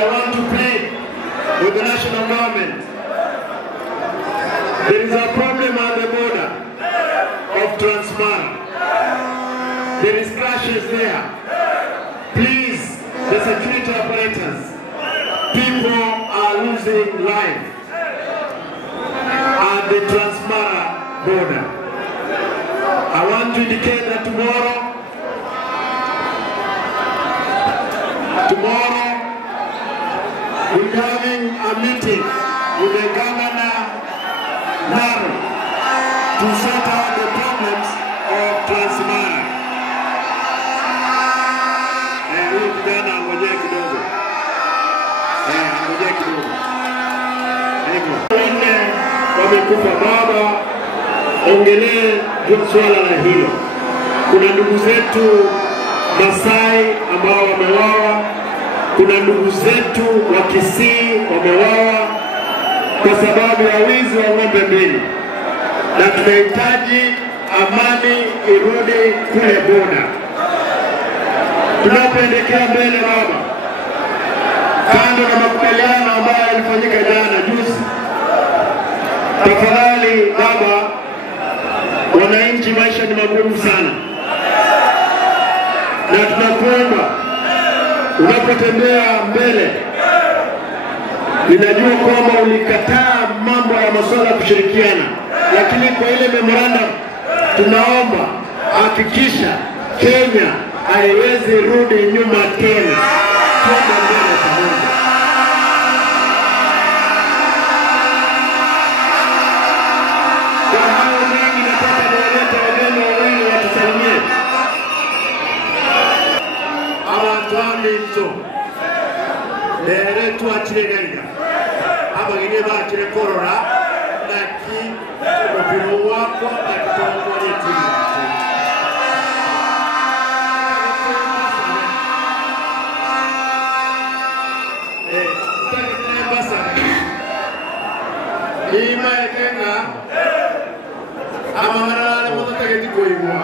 I want to plead with the national government. There is a problem at the border of Transmara. There is crashes there. Please, the security operators, people are losing life at the Transmara border. I want to indicate that tomorrow we're having a meeting with the governor Naro to sort out the problems of Transmara. Huyu kijana ngoje kidogo. Ngoje kidogo. Wengine wamekufa. Baba, ongelee swala la hilo. Kuna ndugu zetu Masai ambao wamewawa. Kuna ndugu zetu wa Kisii wamewawa kwa sababu ya wizi wa ng'ombe mbili. Na tunahitaji amani irudi kule boda. Tunapoelekea mbele baba, kando na makubaliano ambayo yalifanyika jana juzi, tafadhali baba, wananchi maisha ni magumu sana. Na tunakuomba unapotembea mbele, ninajua kwamba ulikataa mambo ya masuala ya kushirikiana, lakini kwa ile memorandum tunaomba hakikisha Kenya haiwezi rudi nyuma tena. Twende mbele pamoja. Kwa hao mengi nataka niwalete wageni wawili watusalimie. Abantu nto lero twakiregaira abageni bakire korora naki mupiro wako akitongole timu. Ima ekenga amamarale mototageti koigwa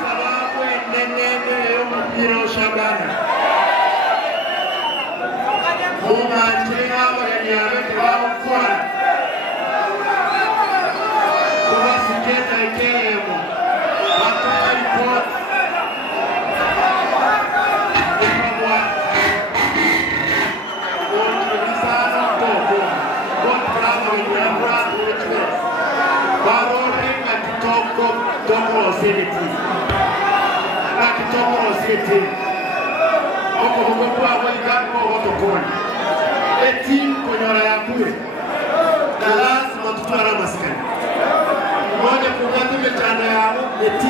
sababu enengene umupira ushabana mumanjira abageni abete bawukwana kubasikiza ikemo watoa report kupamwa kutisana toko bravo ina bravo wetu barori katitoko toko city katitoko city oko mkopo hapo ikapo wotokoni eti konyora ya kule na lazima tutwara maskani moja kwa moja mitano yao eti